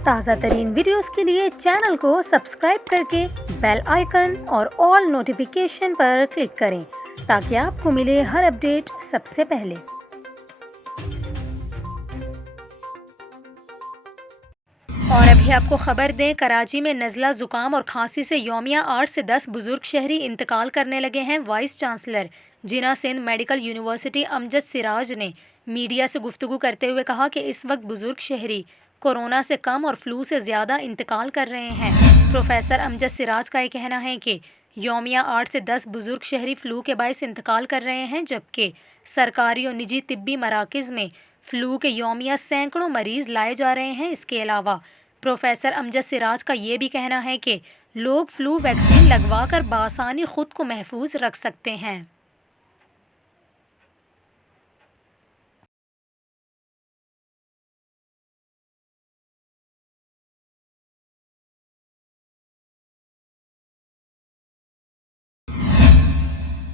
ताज़ा तरीन वीडियोस के लिए चैनल को सब्सक्राइब करके बेल आइकन और ऑल नोटिफिकेशन पर क्लिक करें ताकि आपको मिले हर अपडेट सबसे पहले। और अभी आपको खबर दें, कराची में नज़ला ज़ुकाम और खांसी से यौमिया 8 से 10 बुजुर्ग शहरी इंतकाल करने लगे हैं। वाइस चांसलर जिना सिंध मेडिकल यूनिवर्सिटी अमजद सिराज ने मीडिया से गुफ्तगू करते हुए कहा कि इस वक्त बुजुर्ग शहरी कोरोना से कम और फ्लू से ज़्यादा इंतकाल कर रहे हैं। प्रोफेसर अमजद सिराज का ये कहना है कि यौमिया 8 से 10 बुजुर्ग शहरी फ्लू के बायस इंतकाल कर रहे हैं, जबकि सरकारी और निजी तिब्बी मराकज़ में फ़्लू के यौमिया सैकड़ों मरीज़ लाए जा रहे हैं। इसके अलावा प्रोफेसर अमजद सिराज का ये भी कहना है कि लोग फ्लू वैक्सीन लगवा कर बआसानी ख़ुद को महफूज रख सकते हैं।